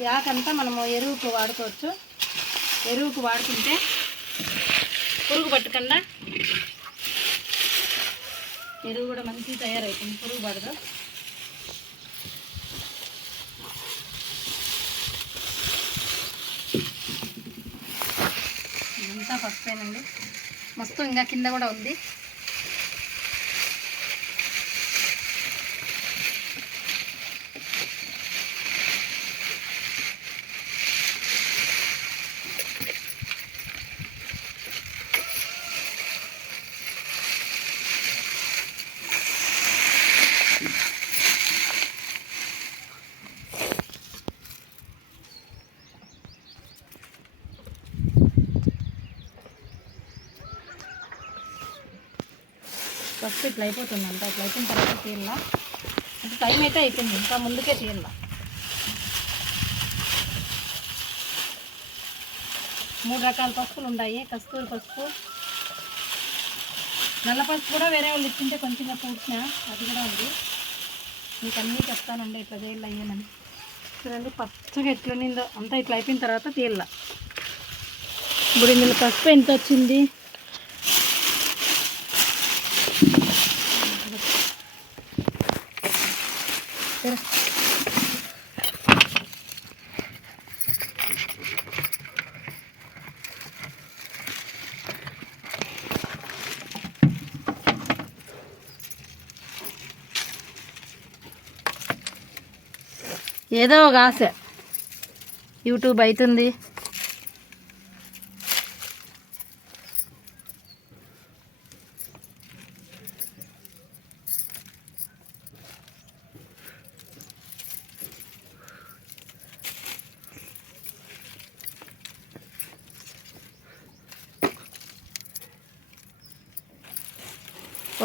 ఈ ఆకంతా మనము ఎరువుకు వాడుకోవచ్చు. ఎరువుకు వాడుకుంటే పురుగు పట్టకుండా ఎరువు కూడా మంచిగా తయారవుతుంది, పురుగు పడదు. ఇదంతా పసుపేనండి, మస్తు ఇంకా కింద కూడా ఉంది. ఫస్ట్ ఇట్లా అయిపోతుందంట. ఇట్లా అయిపోయిన తర్వాత తీయాల, అంటే టైం అయితే అయిపోయింది, ఇంకా ముందుకే తీయాల. 3 రకాల పసుపులు ఉన్నాయి. కస్తూరి పసుపు, నల్ల పసుపు కూడా వేరే వాళ్ళు ఇచ్చింటే కొంచెంగా పూడ్చిన, అది కూడా ఉంది. మీకు అన్నీ చెప్తానండి ఇట్లా చేయాలి అయ్యానని. చూడండి పచ్చగా ఎట్లుండిందో, అంతా ఇట్లా అయిపోయిన తర్వాత తీయాల. ఇప్పుడు ఇందులో పసుపు ఎంత వచ్చింది, ఏదో ఒక ఆశ యూట్యూబ్ అవుతుంది.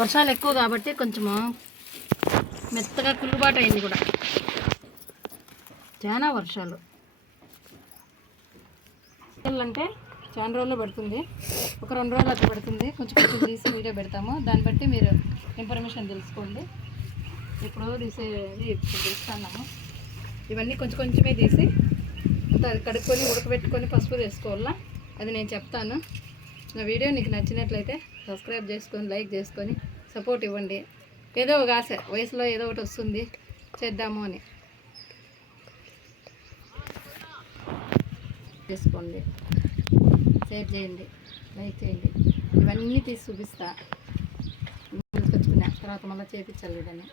వర్షాలు ఎక్కువ కాబట్టి కొంచెము మెత్తగా కుళ్ళుబాటు అయింది కూడా, చాలా వర్షాలు. అంటే చాలా రోజులు పడుతుంది, ఒక 2 రోజులు అట్లా పడుతుంది. కొంచెం కొంచెం తీసి వీడియో పెడతాము, దాన్ని బట్టి మీరు ఇన్ఫర్మేషన్ తెలుసుకోండి. ఇప్పుడు తీసేది ఇప్పుడు తీస్తున్నాము. ఇవన్నీ కొంచెం కొంచెమే తీసి అంతా కడుక్కొని ఉడకబెట్టుకొని పసుపు వేసుకోవాలా, అది నేను చెప్తాను. నా వీడియో నీకు నచ్చినట్లయితే సబ్స్క్రైబ్ చేసుకొని లైక్ చేసుకొని సపోర్ట్ ఇవ్వండి. ఏదో ఒక ఆశ, వయసులో ఏదో ఒకటి వస్తుంది చేద్దాము అని చేసుకోండి, షేర్ చేయండి, లైక్ చేయండి. ఇవన్నీ తీసి చూపిస్తా, తీసుకొచ్చుకున్నా తర్వాత మళ్ళీ చేయించాలి ఇదని.